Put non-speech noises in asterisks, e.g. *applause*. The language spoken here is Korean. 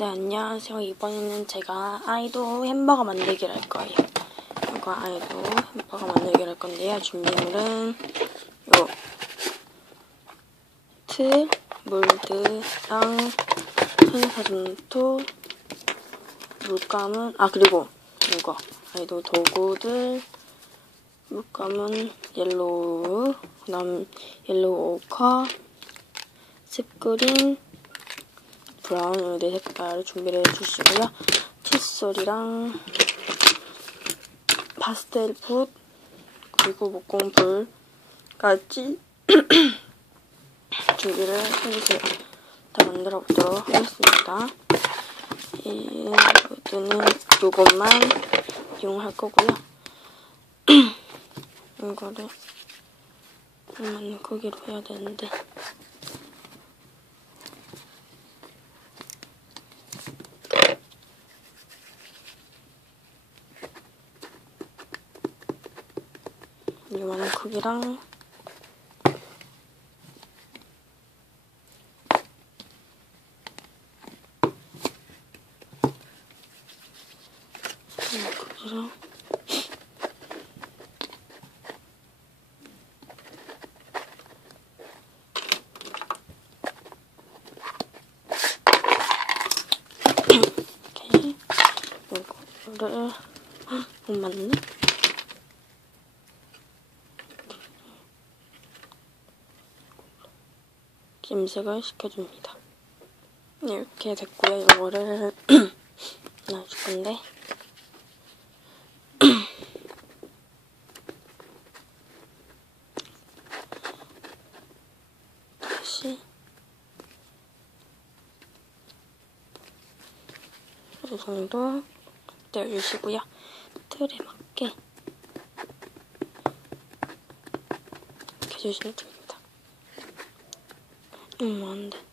네, 안녕하세요. 이번에는 제가 아이도 햄버거 만들기를 할 거예요. 이거 아이도 햄버거 만들기를 할 건데요. 준비물은 요 틀, 몰드랑 천사점토, 물감은, 아, 그리고 이거. 아이도 도구들, 물감은 옐로우, 그 다음 옐로우 오커, 습그린, 브라운 네 색깔을 준비를 해주시고요. 칫솔이랑 파스텔 붓 그리고 목공불까지 *clears throat* 준비를 해주세요. 다 만들어 보도록 하겠습니다. 이 붓은 요것만 이용할 거고요. *clears throat* 이거를 얼마나 크기로 해야 되는데 이만한 크기랑. 크기랑 이렇게 이거를 못 맞네. 김색을 시켜줍니다. 이렇게 됐고요. 이거를 *clears throat* 놔줄 건데 *clears throat* 다시 이 정도 떼어주시고요. 틀에 맞게 이렇게 해주시면 됩니다. 음, 안 돼.